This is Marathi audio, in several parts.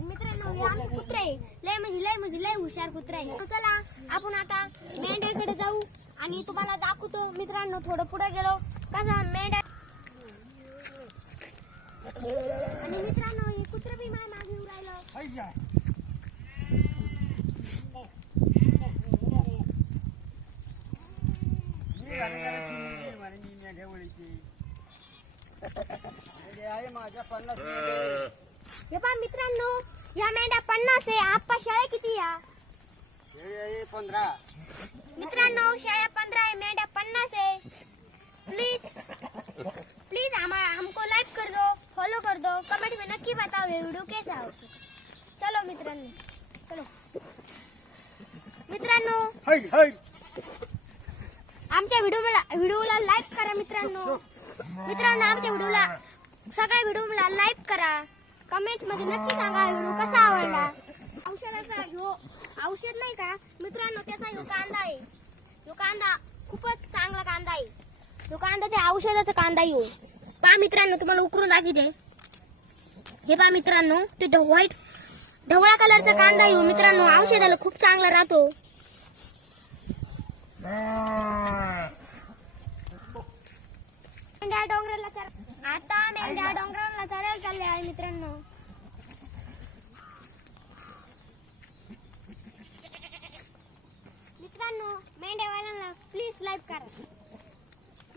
मित्रांनो. आहे. लय म्हणजे लय म्हणजे लय हुशार कुत्रा आहे. चला आपण आता मेंढ्याकडे जाऊ आणि तुम्हाला दाखवतो मित्रांनो थोडं पुढे गेलो. कसा मेंढ्या आणि मित्रांनो हे कुत्र बी माझ्या मागे येऊ राहिलं. माझ्या पन्नास हे पहा मित्रांनो या पन्नास आहे आप्पा शाळा किती या? पंधरा मित्रांनो शाळा पंद्रह है मेंढ्या पन्नास है प्लीज प्लीज हमारा हमको लाइक कर दो फॉलो कर दो कमेंट में नक्की बताओ वीडियो कैसा हो? चलो मित्रांनो चलो. मित्रांनो आमच्या व्हिडिओला व्हिडिओला लाईक करा मित्रांनो. मित्रांनो आमच्या व्हिडिओला सगळ्या व्हिडिओला लाईक करा. कमेंटमध्ये नक्की सांगा व्हिडिओ कसा आवडला. औषधाचा ह्यो औषध नाही का? मित्रांनो त्याचा ह्यो कांदा आहे. ह्यो कांदा खूपच चांगला कांदा आहे. ह्यो कांदा ते औषधाचा कांदा आहे ह्यो पहा मित्रांनो तुम्हाला उकरून दाखवते. हे पहा मित्रांनो ते व्हाईट ढवळा कलरचा कांदा आहे ह्यो मित्रांनो. औषधाला खूप चांगला राहतो. डोंगराला आता मेंढ्या डोंगराला चरायला चालले आहे मित्रांनो. मित्रांनो मेंढ्यावाल्यांना प्लीज लाईक करा.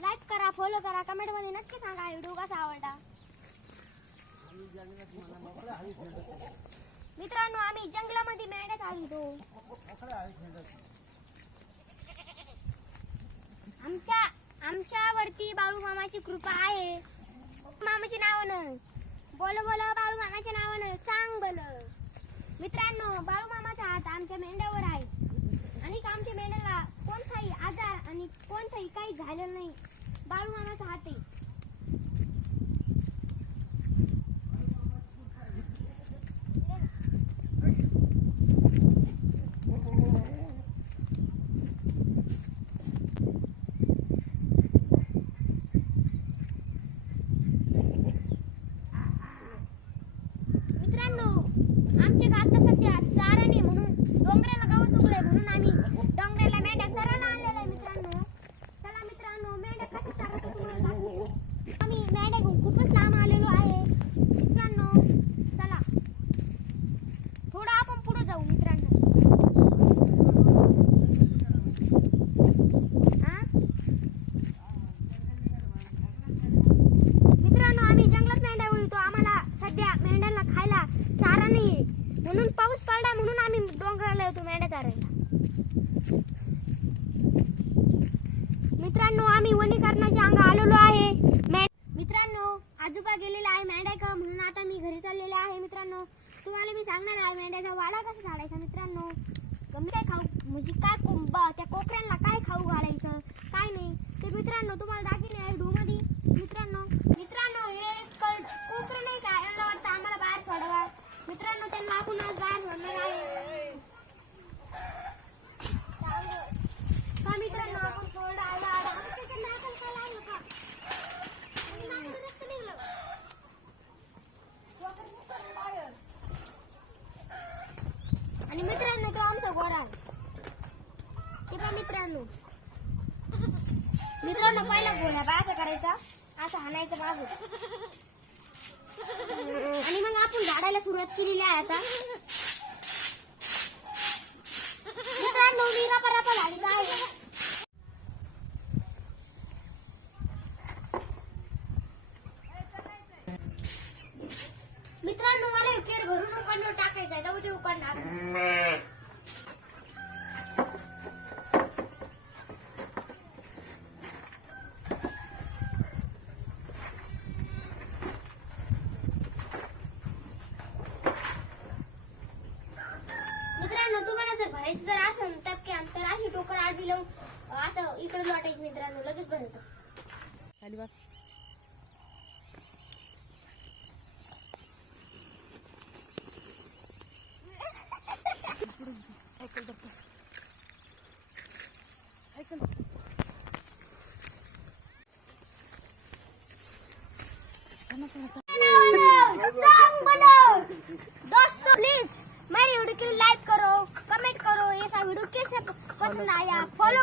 लाईक करा फॉलो करा कमेंटमध्ये नक्की सांगा व्हिडिओ कसा आवडला. मित्रांनो आम्ही जंगलामध्ये मेंढ्या चालतो. आमच्या आमच्यावरती बाळू मामाची कृपा आहे. मामाच्या नावानं. बोल बोल बाळू मामाच्या नावानं. चांग बोल. मित्रांनो बाळू मामाचा हात आमच्या मेंढ्यावर आहे. आणि आमच्या मेंढ्याला कोणताही आजार आणि कोणताही काही झालं नाही बाळू मामाचा हात आहे मित्रांनो आमच्या गावात सध्या चारा नाही म्हणून डोंगराला गवत उगलंय म्हणून आम्ही डोंगराला मेंढ्या चरायला आणलेलं आहे मित्रांनो मित्रांनो आम्ही वनीकरणाच्या अंग आलेलो आहे मे- मित्रांनो आजोबा गेलेला आहे मेंढ्या म्हणून आता मी घरी चाललेले आहे मित्रांनो. तुम्हाला मी सांगणार आहे मेंढ्याचा वाडा कसा झाडायचा मित्रांनो. मी काय खाऊ? म्हणजे काय कोंबा त्या कोकऱ्यांना काय खाऊ घालायचं? काय नाही. ते मित्रांनो तुम्हाला दाखवले आहे मध्ये मित्रांनो मित्रांनो हे कोकरं नाही काय वाटतं आम्हाला बाहेर सोडवा. मित्रांनो त्यांना आपण आज बाहेर सोडणार आहे हा मित्रांनो आपण सोडलं आला आला. त्याच्या नाकाला काय लागलं का? नाकाला रक्त निघालं. आणि मित्रांनो तो आमचा गोरा आहे ते पहा मित्रांनो मित्रांनो पहिला घोड्या बा असं करायचा. असं हाणायचं बाजू आणि मग आपण झाडायला सुरुवात केलेली आहे आता. मित्रांनो मी रपा रपा झाली काय मित्रांनो मला केर घरून उकडण्यावर टाकायचं आहे. जाऊ दे उकडणार. भरतं दोस्तों प्लीज़ मेरी वीडियो को लाइक करो कमेंट करो ऐसा वीडियो कैसे पसंद आया? फॉलो